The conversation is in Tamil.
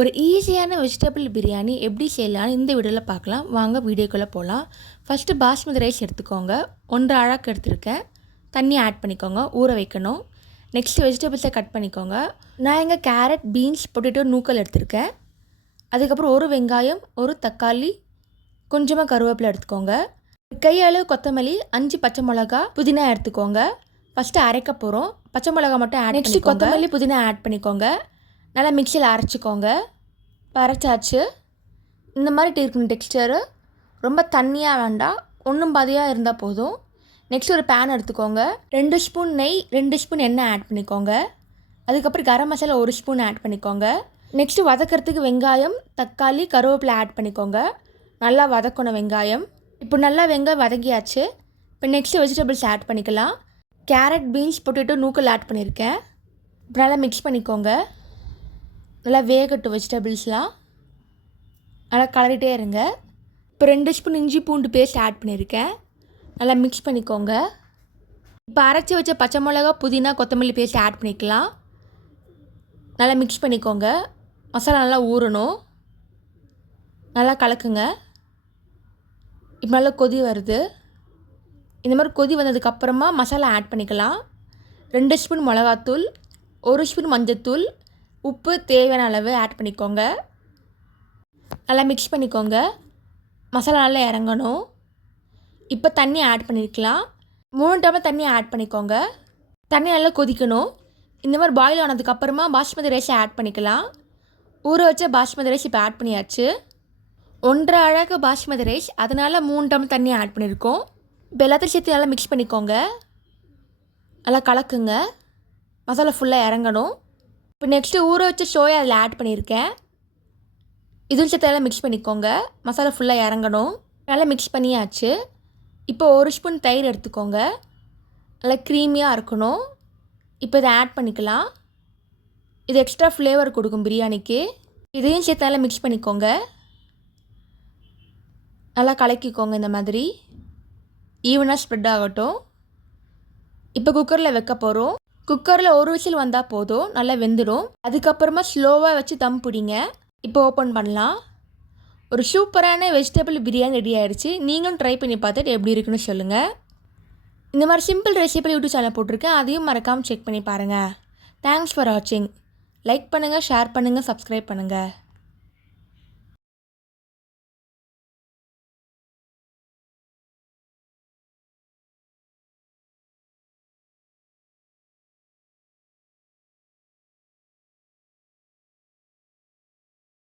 ஒரு ஈஸியான வெஜிடபிள் பிரியாணி எப்படி செய்யலாம்னு இந்த வீடியோவில் பார்க்கலாம். வாங்க வீடியோக்குள்ளே போகலாம் ஃபஸ்ட்டு பாஸ்மதி ரைஸ் எடுத்துக்கோங்க. ஒன்றரை அழகு எடுத்திருக்கேன். தண்ணி ஆட் பண்ணிக்கோங்க. ஊற வைக்கணும். நெக்ஸ்ட் வெஜிடபிள்ஸை கட் பண்ணிக்கோங்க. நான் இங்கே கேரட் பீன்ஸ் பொட்டேட்டோ நூக்கல் எடுத்திருக்கேன். அதுக்கப்புறம் ஒரு வெங்காயம் ஒரு தக்காளி கொஞ்சமாக கருவேப்பிலை எடுத்துக்கோங்க. கையளவு கொத்தமல்லி அஞ்சு பச்சை மிளகா புதினா எடுத்துக்கோங்க. ஃபஸ்ட்டு அரைக்க போகிறோம் பச்சை மிளகா மட்டும் ஆட் நெக்ஸ்ட் கொத்தமல்லி புதினா ஆட் பண்ணிக்கோங்க. நல்லா மிக்சியில் அரைச்சிக்கோங்க. அரைச்சாச்சு இந்த மாதிரி இருக்கணும் டெக்ஸ்டரு. ரொம்ப தண்ணியாக வேண்டாம் ஒன்றும் பாதியாக இருந்தால் போதும். நெக்ஸ்ட் ஒரு பேன் எடுத்துக்கோங்க. ரெண்டு ஸ்பூன் நெய் ரெண்டு ஸ்பூன் எண்ணெய் ஆட் பண்ணிக்கோங்க. அதுக்கப்புறம் கரம் மசாலா ஒரு ஸ்பூன் ஆட் பண்ணிக்கோங்க. நெக்ஸ்ட்டு வதக்கிறதுக்கு வெங்காயம் தக்காளி கருவேப்பிலை ஆட் பண்ணிக்கோங்க. நல்லா வதக்கணும் வெங்காயம். இப்போ நல்லா வெங்காயம் வதங்கியாச்சு. இப்போ நெக்ஸ்ட்டு வெஜிடபிள்ஸ் ஆட் பண்ணிக்கலாம். கேரட் பீன்ஸ் பொட்டேட்டோ நூக்கல் ஆட் பண்ணியிருக்கேன். இப்போ நல்லா மிக்ஸ் பண்ணிக்கோங்க. நல்லா வேகட்டும் வெஜிடபிள்ஸ்லாம் நல்லா கலரிட்டே இருங்க. இப்போ ரெண்டு ஸ்பூன் இஞ்சி பூண்டு பேஸ்ட் ஆட் பண்ணியிருக்கேன். நல்லா மிக்ஸ் பண்ணிக்கோங்க. இப்போ அரைச்சி வச்ச பச்சை மிளகா புதினா கொத்தமல்லி பேஸ்ட் ஆட் பண்ணிக்கலாம். நல்லா மிக்ஸ் பண்ணிக்கோங்க. மசாலா நல்லா ஊறணும். நல்லா கலக்குங்க. இப்போ நல்லா கொதி வருது. இந்த மாதிரி கொதி வந்ததுக்கப்புறமா மசாலா ஆட் பண்ணிக்கலாம். ரெண்டு ஸ்பூன் மிளகாத்தூள் ஒரு ஸ்பூன் மஞ்சத்தூள் உப்பு தேவையான அளவு ஆட் பண்ணிக்கோங்க. நல்லா மிக்ஸ் பண்ணிக்கோங்க. மசாலா நல்லா இறங்கணும். இப்போ தண்ணி ஆட் பண்ணியிருக்கலாம் மூணு டம்ளர் தண்ணி ஆட் பண்ணிக்கோங்க. தண்ணி நல்லா கொதிக்கணும். இந்த மாதிரி பாயில் ஆனதுக்கப்புறமா பாஸ்மதி ரைஸை ஆட் பண்ணிக்கலாம். ஊற வச்ச பாஸ்மதி ரைஸ் இப்போ ஆட் பண்ணியாச்சு. ஒன்றரை அழகு பாஸ்மதி ரைஸ் அதனால் மூணு டம்ளர் தண்ணி ஆட் பண்ணியிருக்கோம் இப்போ எல்லாத்தையும் சேர்த்து நல்லா மிக்ஸ் பண்ணிக்கோங்க. நல்லா கலக்குங்க. மசாலா ஃபுல்லாக இறங்கணும். இப்போ நெக்ஸ்ட்டு ஊற வச்ச சோயா அதில் ஆட் பண்ணியிருக்கேன் இதுவும் சேர்த்து நல்லா மிக்ஸ் பண்ணிக்கோங்க. மசாலா ஃபுல்லாக இறங்கணும். நல்லா மிக்ஸ் பண்ணியாச்சு. இப்போ ஒரு ஸ்பூன் தயிர் எடுத்துக்கோங்க. நல்லா க்ரீமியாக இருக்கணும். இப்போ இதை ஆட் பண்ணிக்கலாம். இது எக்ஸ்ட்ரா ஃப்ளேவர் கொடுக்கும் பிரியாணிக்கு. இதையும் சேர்த்து நல்லா மிக்ஸ் பண்ணிக்கோங்க. நல்லா கலக்கிக்கோங்க இந்த மாதிரி. ஈவனாக ஸ்ப்ரெட் ஆகட்டும். இப்போ குக்கரில் வைக்க போகிறோம் குக்கரில் ஒரு விசில் வந்தால் போதும் நல்லா வெந்துடும். அதுக்கப்புறமா ஸ்லோவாக வச்சு தம் பிடிங்க. இப்போ ஓப்பன் பண்ணலாம். ஒரு சூப்பரான வெஜிடபிள் பிரியாணி ரெடி ஆகிடுச்சு நீங்களும் ட்ரை பண்ணி பார்த்துட்டு எப்படி இருக்குன்னு சொல்லுங்கள் இந்த மாதிரி சிம்பிள் ரெசிபி யூடியூப் சேனல் போட்டிருக்கேன். அதையும் மறக்காமல் செக் பண்ணி பாருங்கள் தேங்க்ஸ் ஃபார் வாட்சிங் லைக் பண்ணுங்கள் ஷேர் பண்ணுங்கள் சப்ஸ்கிரைப் பண்ணுங்கள்